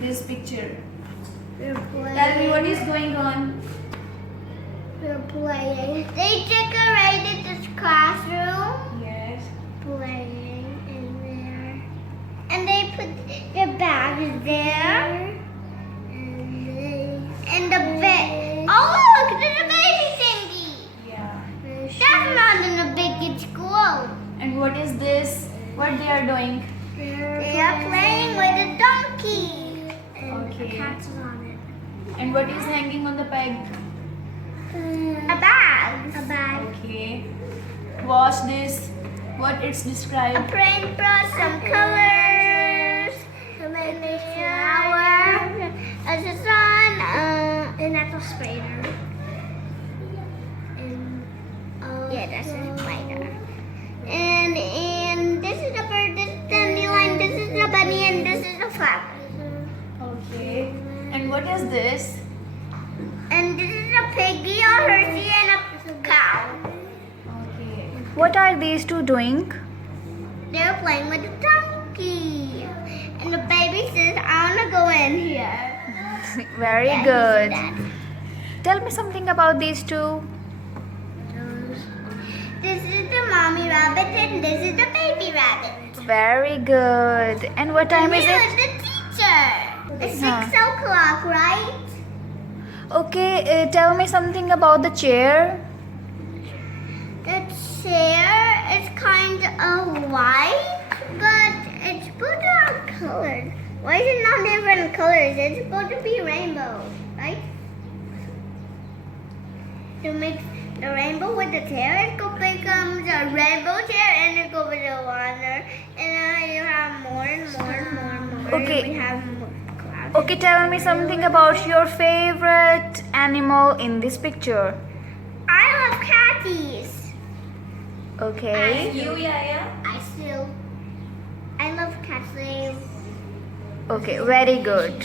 this picture? We're playing. Tell me what is going on. We're playing. They decorated this classroom. Yes. Playing in there. And they put their bags there. And the bed. Oh look, there's a baby thingy. Yeah. That's not in a big school. And what is this? What they are doing? They are playing with a donkey. And Okay. a cat's on it. And what is hanging on the peg? A bag. A bag. Okay. Watch this. What it's A described. paintbrush, some colors, and a flower, as a sun, an apple spider. Yeah, that's a spider. And this is the bird, this is the dandelion, this is the bunny, and this is the flower. Okay. And what is this? And this is a piggy, a Hershey, and a cow. Okay. What are these two doing? They're playing with a donkey. And the baby says, I want to go in here. Very Yeah, good. he said that. Tell me something about these two. This is the mommy rabbit and this is the baby rabbit. Very good. And what time is You, it? the teacher. It's 6 Huh. o'clock, right? Okay, tell me something about the chair. The chair is kind of white, but it's supposed to have colors. Why is it not different colors? It's supposed to be rainbow, right? To make the rainbow with the chair, it becomes a rainbow chair, and it goes with the water, and then you have more and more and more and more. Okay. We have more clouds. Okay, tell me something about your favorite animal in this picture. I love catties. Okay. You, Yahya? I love cats. Okay, very good.